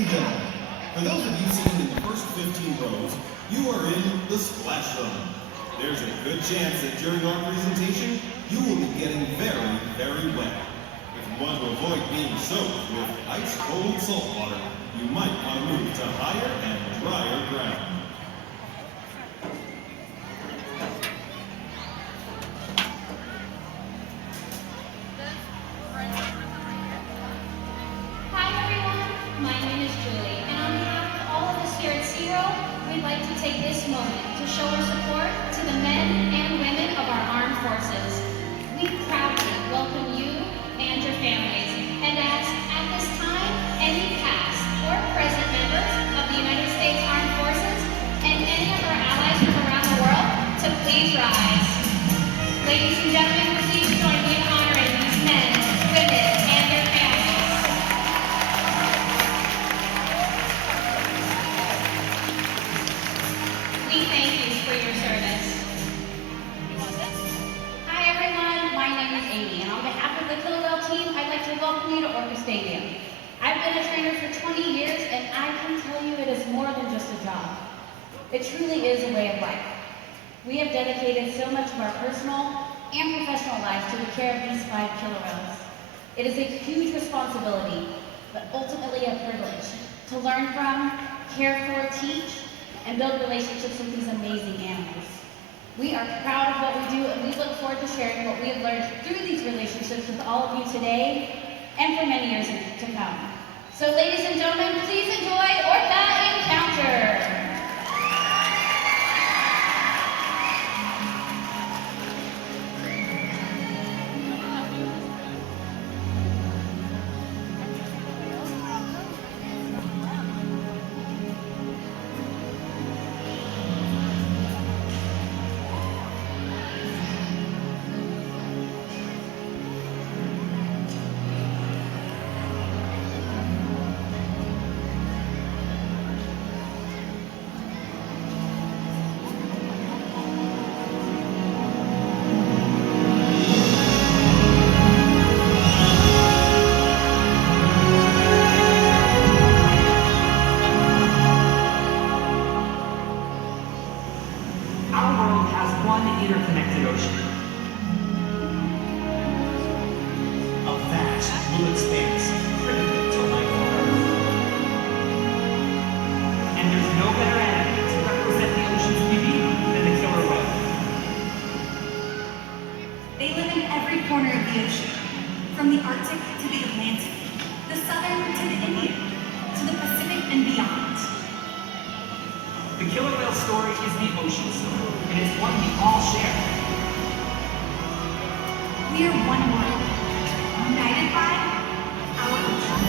and gentlemen, for those of you sitting in the first 15 rows, you are in the splash zone. There's a good chance that during our presentation, you will be getting very, very wet. If you want to avoid being soaked with ice-cold salt water, you might want to move to higher and drier ground. Hi everyone, my name is Julie, and on behalf of all of us here at SeaWorld, we'd like to take this moment to show our support to the men and women of our armed forces. We proudly welcome you and your families, and ask at this time any past or present members of the United States Armed Forces and any of our allies from around the world to please rise. Ladies and gentlemen, please join me in honoring these men, women, and their families. We thank you for your service. Hi everyone, my name is Amy, and on behalf of the Killer Whale team, I'd like to welcome you to Orca Stadium. I've been a trainer for 20 years, and I can tell you it is more than just a job. It truly is a way of life. We have dedicated so much of our personal and professional lives to the care of these 5 killer whales. It is a huge responsibility, but ultimately a privilege to learn from, care for, teach, and build relationships with these amazing animals. We are proud of what we do, and we look forward to sharing what we have learned through these relationships with all of you today and for many years to come. So ladies and gentlemen, please enjoy Orca Encounter! Interconnected ocean. A vast blue expanse critical to life on Earth. And there's no better animal to represent the ocean's beauty than the killer whale. They live in every corner of the ocean, from the Arctic to the Atlantic, the Southern to the Indian, to the Pacific and beyond. The killer whale story is the ocean story, and it's one we all share. We are one world, united by our ocean.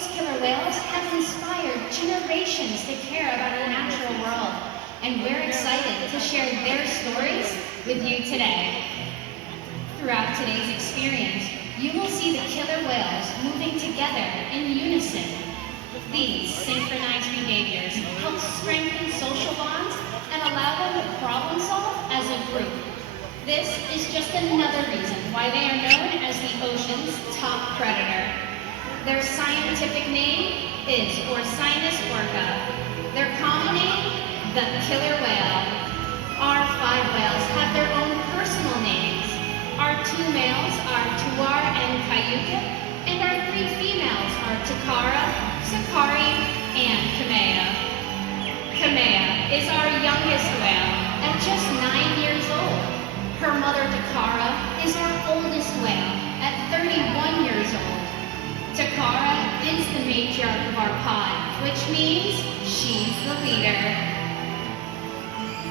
SeaWorld's killer whales have inspired generations to care about the natural world, and we're excited to share their stories with you today. Throughout today's experience, you will see the killer whales moving together in unison. These synchronized behaviors help strengthen social bonds and allow them to problem solve as a group. This is just another reason why they are known as the ocean's top predator. Their scientific name is Orca. Their common name, the killer whale. Our 5 whales have their own personal names. Our 2 males are Tuar and Kayuka, and our 3 females are Takara, Sakari, and Kamea. Kamea is our youngest whale at just 9 years old. Her mother Takara is our oldest whale at 31 years old. Takara is the matriarch of our pod, which means she's the leader.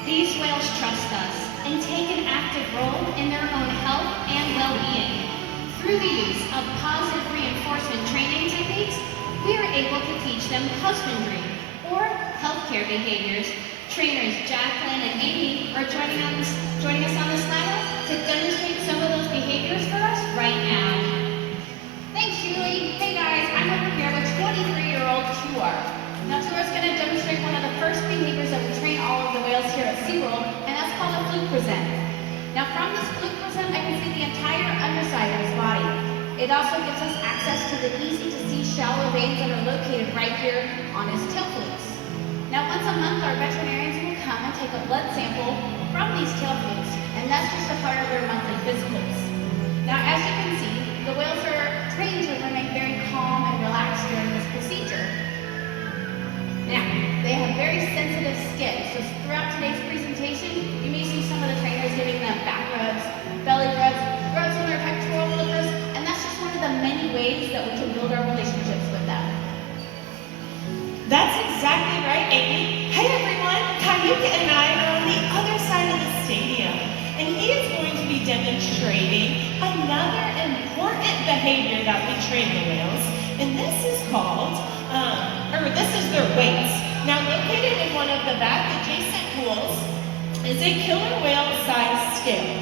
These whales trust us and take an active role in their own health and well-being. Through the use of positive reinforcement training techniques, we are able to teach them husbandry or healthcare behaviors. Trainers Jacqueline and Amy are joining us on this ladder to demonstrate some of those behaviors for us right now. Thanks, Julie. Hey guys, I'm over here with 23-year-old Tuar. Now Tuar's going to demonstrate one of the first behaviors that we train all of the whales here at SeaWorld, and that's called a fluke present. Now from this fluke present, I can see the entire underside of his body. It also gives us access to the easy-to-see shallow veins that are located right here on his tail flukes. Now once a month, our veterinarians will come and take a blood sample from these tail flukes, and that's just a part of their monthly physicals. Now as you can see, the whales are trained to remain very calm and relaxed during this procedure. Now, they have very sensitive skin, so throughout today's presentation, you may see some of the trainers giving them back rubs, belly rubs, rubs on their pectoral flippers, and that's just one of the many ways that we can build our relationships with them. That's exactly right, Amy. Hey everyone, Kayuka and I are on the other side of the stadium, and he is going to be demonstrating another important behavior that we train the whales, and this is called, this is their weights. Now located in one of the back adjacent pools is a killer whale-sized scale,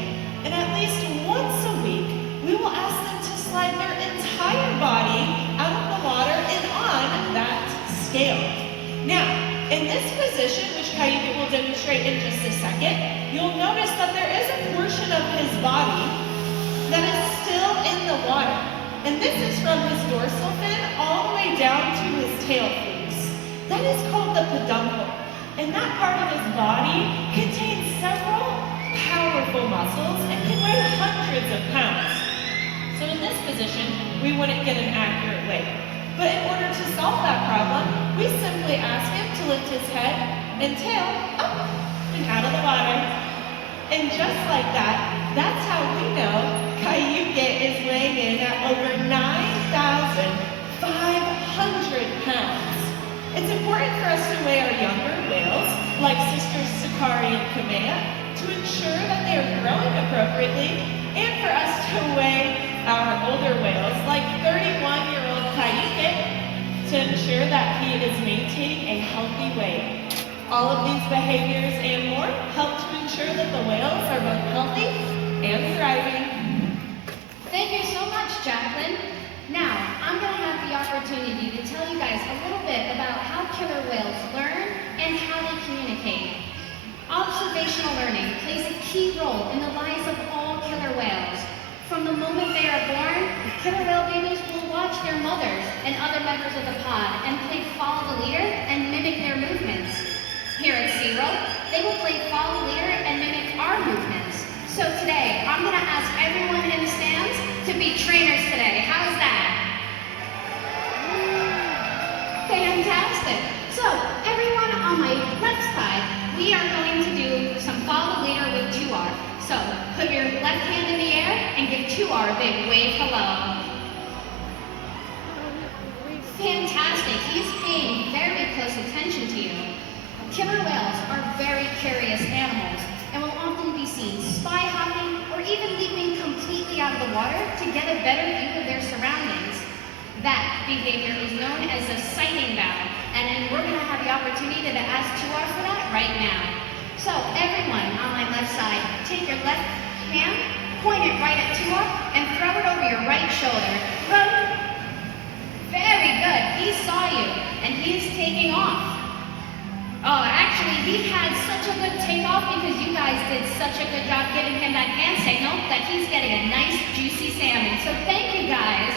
and at least once a week, we will ask them to slide their entire body out of the water and on that scale. Now, in this position, which Kayuka will demonstrate in just a second, you'll notice that there is a portion of his body that is still in the water. And this is from his dorsal fin all the way down to his tail flukes. That is called the peduncle. And that part of his body contains several powerful muscles and can weigh hundreds of pounds. So in this position, we wouldn't get an accurate weight. But in order to solve that problem, we simply ask him to lift his head and tail up and out of the water. And just like that, that's how we know Kayuka is weighing in at over 9,500 pounds. It's important for us to weigh our younger whales, like sisters Sakari and Kamea, to ensure that they are growing appropriately, and for us to weigh our older whales, like 31-year-old Kayuka, to ensure that he is maintaining a healthy weight. All of these behaviors and more help to ensure that the whales are both healthy and thriving. Thank you so much, Jacqueline. Now, I'm going to have the opportunity to tell you guys a little bit about how killer whales learn and how they communicate. Observational learning plays a key role in the lives of all killer whales. From the moment they are born, killer whale babies will watch their mothers and other members of the pod and play follow the leader and mimic their movements. Here at SeaWorld, they will play follow the leader and mimic our movements. So today, I'm going to ask everyone in the stands to be trainers today. How is that? Fantastic. So, everyone on my left side, we are going to do some follow the leader with Tuar. So, put your left hand in the air and give Tuar a big wave hello. Fantastic. He's paying very close attention to you. Killer whales are very curious animals and will often be seen spy hopping or even leaping completely out of the water to get a better view of their surroundings. That behavior is known as a sighting bow, and we're going to have the opportunity to ask Tuar for that right now. So everyone on my left side, take your left hand, point it right at Tuar, and throw it over your right shoulder. Run. Very good. He saw you, and he's taking off. Oh, actually, he had such a good takeoff because you guys did such a good job giving him that hand signal that he's getting a nice, juicy salmon. So thank you, guys.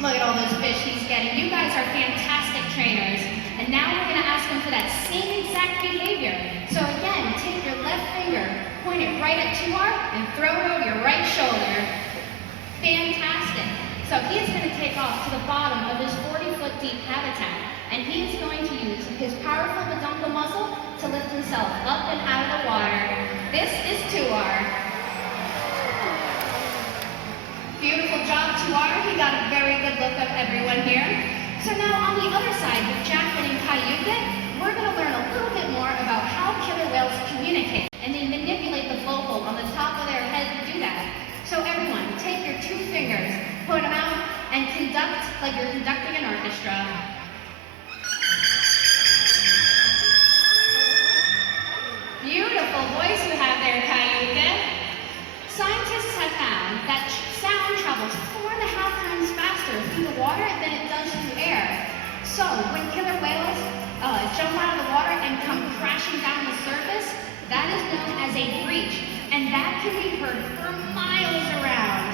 Look at all those fish he's getting. You guys are fantastic trainers. And now we're going to ask him for that same exact behavior. So again, take your left finger, point it right at Tuar, and throw it over your right shoulder. Fantastic. So he is going to take off to the bottom of his 40-foot deep habitat, and he is going to use his powerful peduncle muscle to lift himself up and out of the water. This is Tuar. Beautiful job, Tuar. He got a very good look of everyone here. So now on the other side with Jackman and Cayuga, we're going to learn a little bit more about how killer whales communicate, and they manipulate the vocal on the top of their head to do that. So everyone, take your 2 fingers, put them out, and conduct like you're conducting an orchestra. Beautiful voice you have there, Cayuga. Scientists have found that sound travels 4.5 times faster through the water than it does through air. So when killer whales jump out of the water and come crashing down the surface, that is known as a breach, and that can be heard for miles around.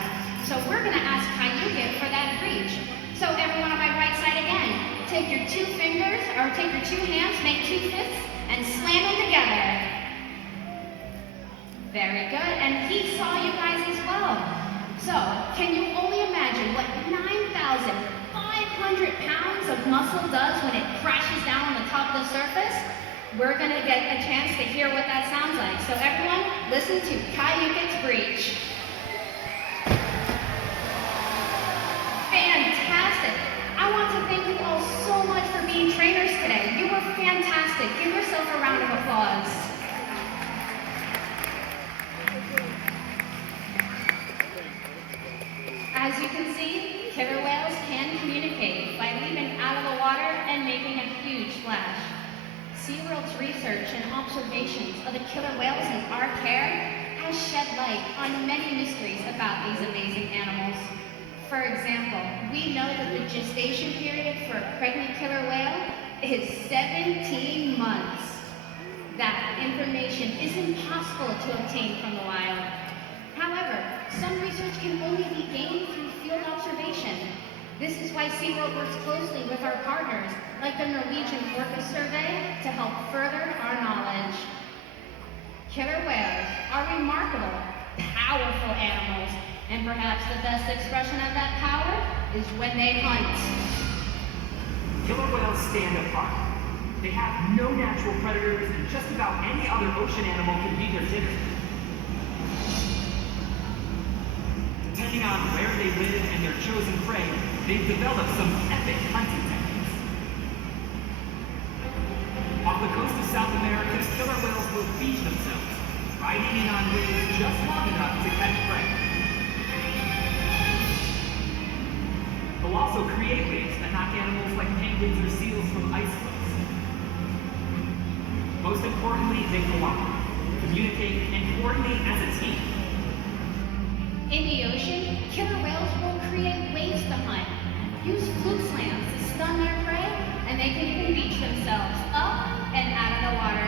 So we're going to ask Cayuga for that breach. So everyone on my right side again, take your 2 fingers, or take your 2 hands, make 2 fists, and slam them together. Very good, and he saw you guys as well. So, can you only imagine what 9,500 pounds of muscle does when it crashes down on the top of the surface? We're going to get a chance to hear what that sounds like. So everyone, listen to Cayuga's breach. Fantastic. I want to thank you all so much for being trainers today. You were fantastic. Give yourself a round of applause. As you can see, killer whales can communicate by leaping out of the water and making a huge splash. SeaWorld's research and observations of the killer whales in our care has shed light on many mysteries about these amazing animals. For example, we know that the gestation period for a pregnant killer whale is 17 months. That information is impossible to obtain from the wild. However, some research can only be gained through field observation. This is why SeaWorld works closely with our partners, like the Norwegian Orca survey, to help further our knowledge. Killer whales are remarkable, powerful animals, and perhaps the best expression of that power is when they hunt. Killer whales stand apart. They have no natural predators, and just about any other ocean animal can be their dinner. Depending on where they live and their chosen prey, they've developed some epic hunting techniques. Off the coast of South America, killer whales will feed themselves, riding in on waves just long enough to catch prey. They'll also create waves that knock animals like penguins or seals from ice floes. Most importantly, they cooperate, communicate, and coordinate as a team. In the ocean, killer whales will create waves to hunt, use fluke slams to stun their prey, and they can even beach themselves up and out of the water.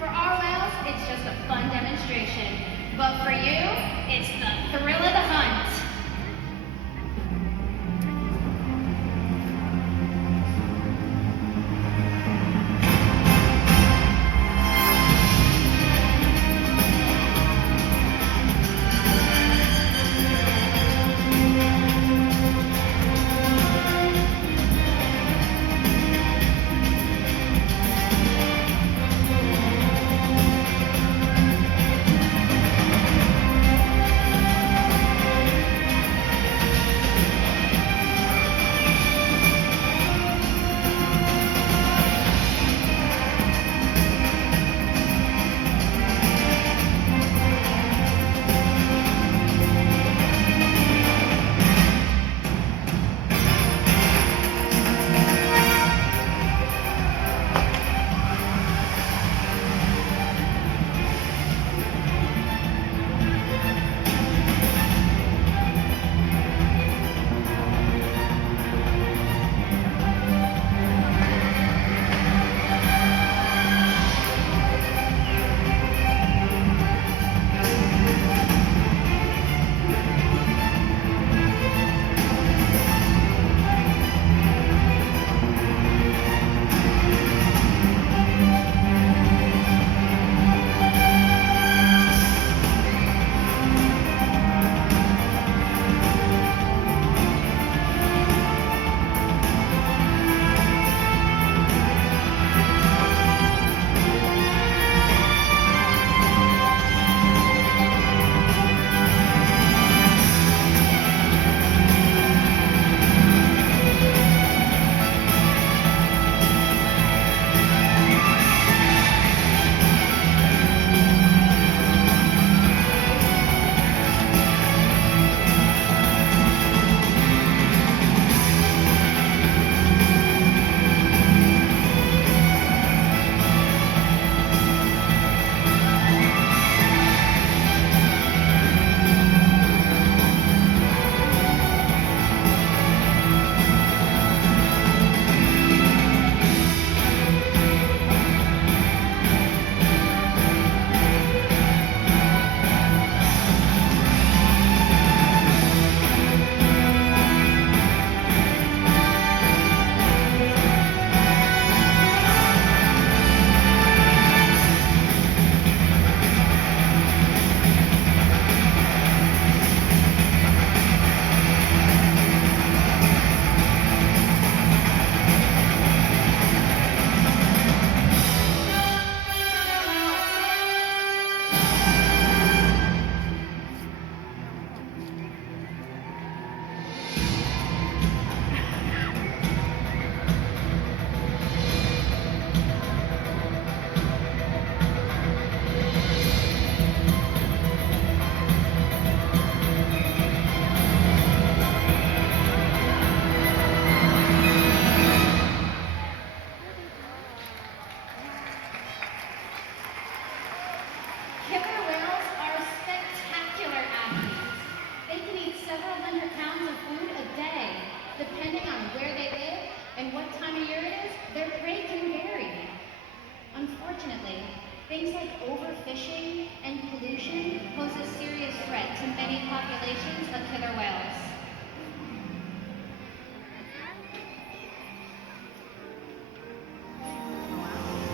For our whales, it's just a fun demonstration. But for you, it's the thrill of the hunt.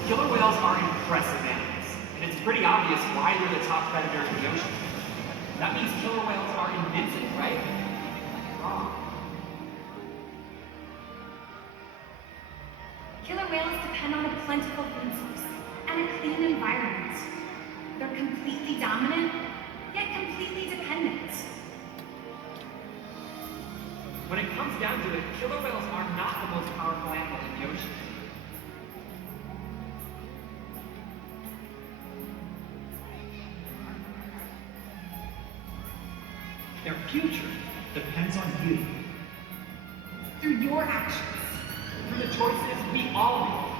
Killer whales are impressive animals, and it's pretty obvious why they're the top predator in the ocean. That means killer whales are invincible, right? Wrong. Killer whales depend on a plentiful food source and a clean environment. They're completely dominant, yet completely dependent. When it comes down to it, killer whales are not the most powerful animal in the ocean. Their future depends on you. Through your actions. Through the choices we all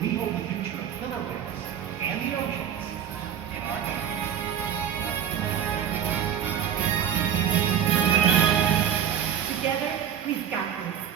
make. We hold the future of killer whales and the oceans in our hands. Together, we've got this.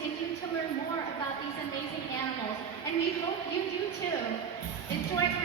continue to learn more about these amazing animals, and we hope you do too. Enjoy